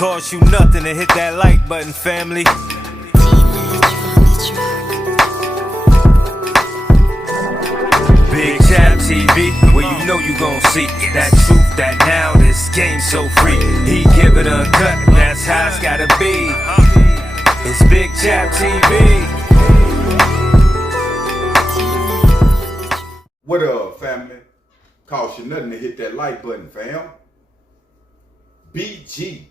Cost you nothing to hit that like button, family. Big Chap TV, where you know you gon' see that truth, that now this game so free. He give it a cut, that's how it's gotta be. It's Big Chap TV. What up, family? Cost you nothing to hit that like button, fam. BG.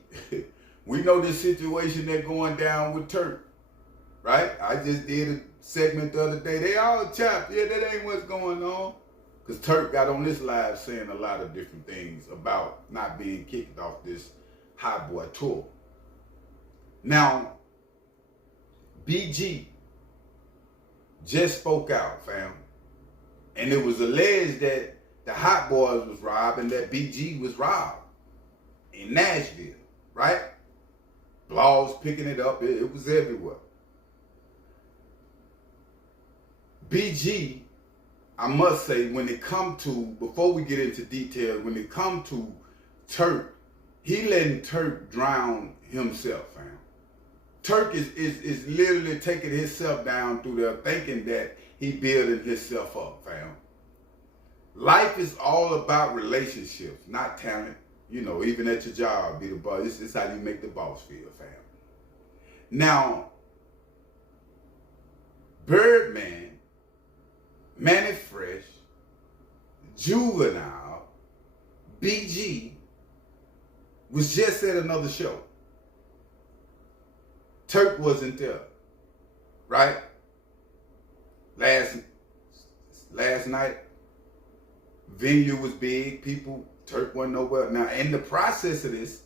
We know this situation that's going down with Turk, right? I just did a segment the other day. They all chopped. Yeah, that ain't what's going on. Because Turk got on this live saying a lot of different things about not being kicked off this Hotboy tour. Now, BG just spoke out, fam. And it was alleged that the Hotboys was robbed and that BG was robbed in Nashville, right? Blogs picking it up. It was everywhere. BG, I must say, when it come to, before we get into details, when it come to Turk, he letting Turk drown himself, fam. Turk is literally taking himself down through there, thinking that he building himself up, fam. Life is all about relationships, not talent. You know, even at your job, be the boss. This is how you make the boss feel, fam. Now, Birdman, Manny Fresh, Juvenile, BG was just at another show. Turk wasn't there, right? Last night, venue was big. Turk wasn't nowhere. Now, in the process of this,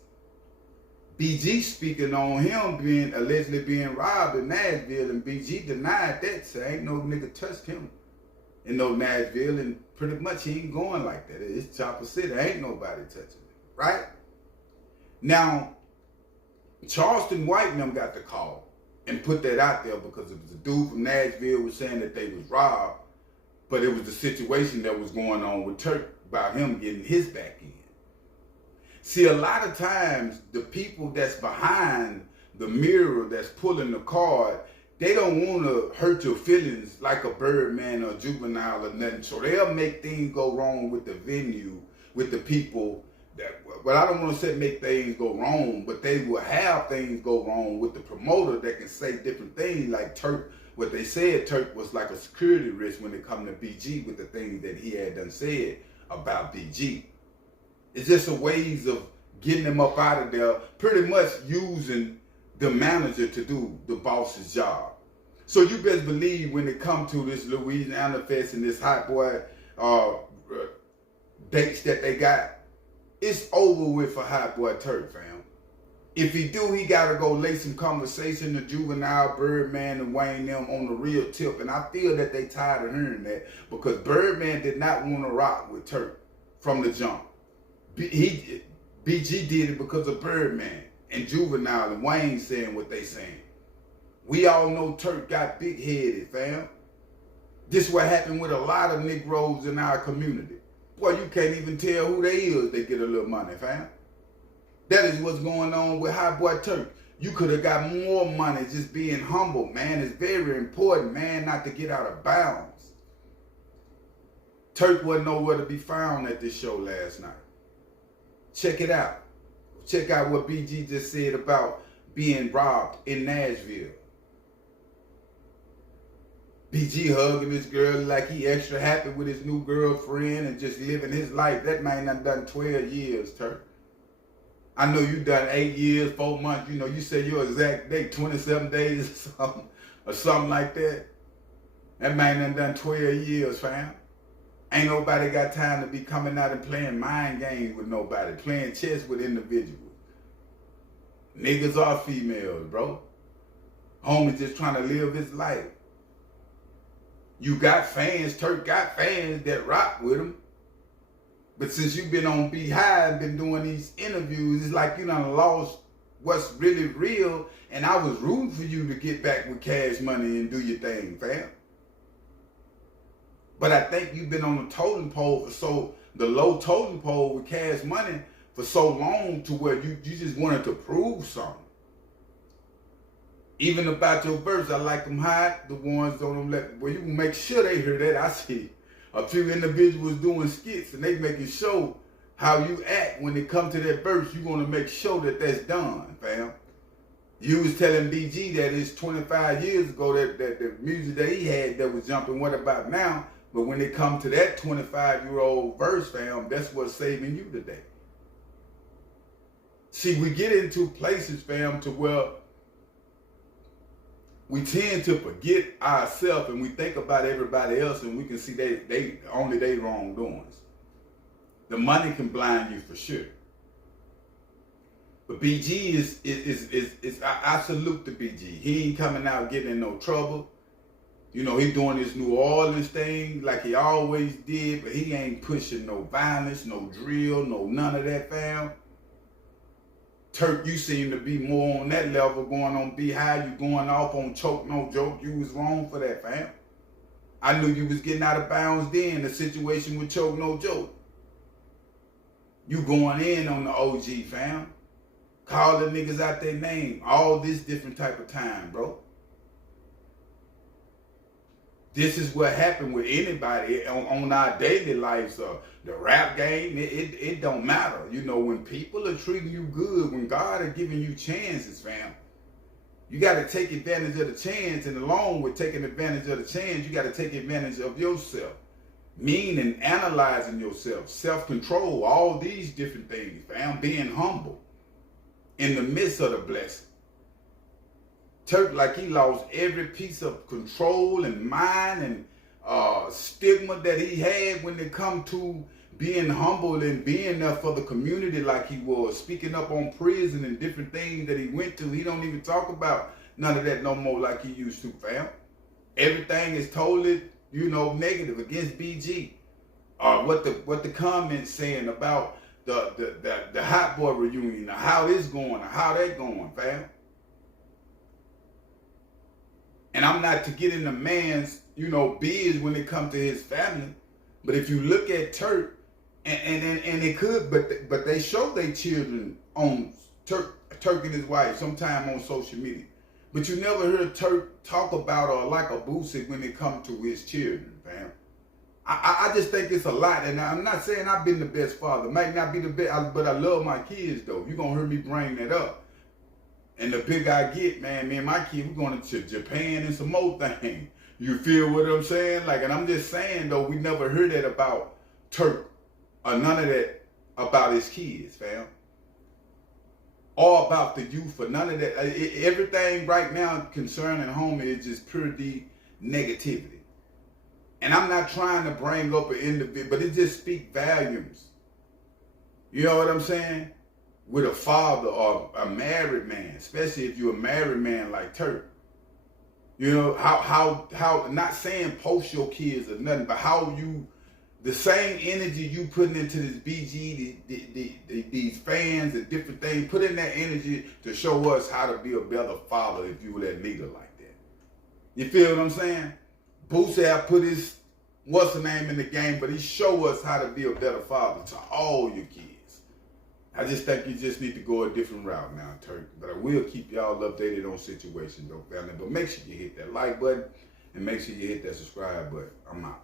BG speaking on him allegedly being robbed in Nashville, and BG denied that. So ain't no nigga touched him in no Nashville, and pretty much he ain't going like that. It's Chopper City. Ain't nobody touching him, right? Now, Charleston White and them got the call and put that out there because it was a dude from Nashville was saying that they was robbed, but it was the situation that was going on with Turk about him getting his back in. See, a lot of times, the people that's behind the mirror that's pulling the card, they don't want to hurt your feelings like a Birdman or Juvenile or nothing. So they'll make things go wrong with the venue, with the people. But I don't want to say make things go wrong, but they will have things go wrong with the promoter that can say different things like Turk. What they said, Turk was like a security risk when it come to BG with the things that he had done said about BG. It's just a ways of getting them up out of there, pretty much using the manager to do the boss's job. So you best believe when it come to this Louisiana Fest and this Hotboy dates that they got, it's over with for Hotboy Turk, fam. If he do, he got to go lay some conversation to Juvenile, Birdman, and Wayne them on the real tip. And I feel that they tired of hearing that because Birdman did not want to rock with Turk from the jump. BG did it because of Birdman and Juvenile and Wayne saying what they saying. We all know Turk got big-headed, fam. This is what happened with a lot of Negroes in our community. Boy, you can't even tell who they is. They get a little money, fam. That is what's going on with Hotboy Turk. You could have got more money just being humble, man. It's very important, man, not to get out of bounds. Turk wasn't nowhere to be found at this show last night. Check it out. Check out what BG just said about being robbed in Nashville. BG hugging this girl like he extra happy with his new girlfriend and just living his life. That man done 12 years, Turk. I know you done 8 years, 4 months. You know, you said your exact date, 27 days or something like that. That man done 12 years, fam. Ain't nobody got time to be coming out and playing mind games with nobody, playing chess with individuals. Niggas are females, bro. Homie just trying to live his life. You got fans, Turk got fans that rock with him. But since you've been on Beehive, been doing these interviews, it's like you done lost what's really real. And I was rooting for you to get back with Cash Money and do your thing, fam. But I think you've been on the totem pole, so the low totem pole with Cash Money for so long to where you just wanted to prove something. Even about your verse, I like them hot, the ones on them where you can make sure they hear that. I see a few individuals doing skits and they making sure how you act when it comes to that verse. You want to make sure that that's done, fam. You was telling BG that it's 25 years ago that the music that he had that was jumping, what about now? But when it comes to that 25-year-old verse, fam, that's what's saving you today. See, we get into places, fam, to where we tend to forget ourselves and we think about everybody else, and we can see they only they wrongdoings. The money can blind you for sure. But BG is I salute the BG. He ain't coming out getting in no trouble. You know, he doing this New Orleans thing like he always did, but he ain't pushing no violence, no drill, no none of that, fam. Turk, you seem to be more on that level, going on Beehive, you going off on Choke No Joke. You was wrong for that, fam. I knew you was getting out of bounds then, the situation with Choke No Joke. You going in on the OG, fam. Calling niggas out their name, all this different type of time, bro. This is what happened with anybody on our daily lives. The rap game, it don't matter. You know, when people are treating you good, when God are giving you chances, fam, you got to take advantage of the chance. And along with taking advantage of the chance, you got to take advantage of yourself. Meaning analyzing yourself, self-control, all these different things, fam. Being humble in the midst of the blessing. Turk, like he lost every piece of control and mind and stigma that he had when it come to being humble and being there for the community like he was, speaking up on prison and different things that he went to. He don't even talk about none of that no more like he used to, fam. Everything is totally, you know, negative against BG. What the comments saying about the Hot Boy reunion, or how it's going, or how that going, fam. And I'm not to get in the man's, you know, biz when it comes to his family. But if you look at Turk, and it could, but they show their children on Turk and his wife sometime on social media. But you never heard Turk talk about or like a Boosie when it comes to his children, fam. I just think it's a lot, and I'm not saying I've been the best father. Might not be the best, but I love my kids though. You're gonna hear me bring that up. And the bigger I get, man, me and my kid, we're going to Japan and some more things. You feel what I'm saying? Like, and I'm just saying, though, we never heard that about Turk or none of that about his kids, fam. Or about the youth or none of that. Everything right now concerning homie is just pure negativity. And I'm not trying to bring up an individual, but it just speaks volumes. You know what I'm saying? With a father or a married man, especially if you're a married man like Turk. You know, how not saying post your kids or nothing, but how you, the same energy you putting into this BG, these fans and different things, put in that energy to show us how to be a better father if you were that leader like that. You feel what I'm saying? Boosie have put his, what's the name in the game, but he show us how to be a better father to all your kids. I just think you just need to go a different route now, Turk. But I will keep y'all updated on situations, though, family. But make sure you hit that like button and make sure you hit that subscribe button. I'm out.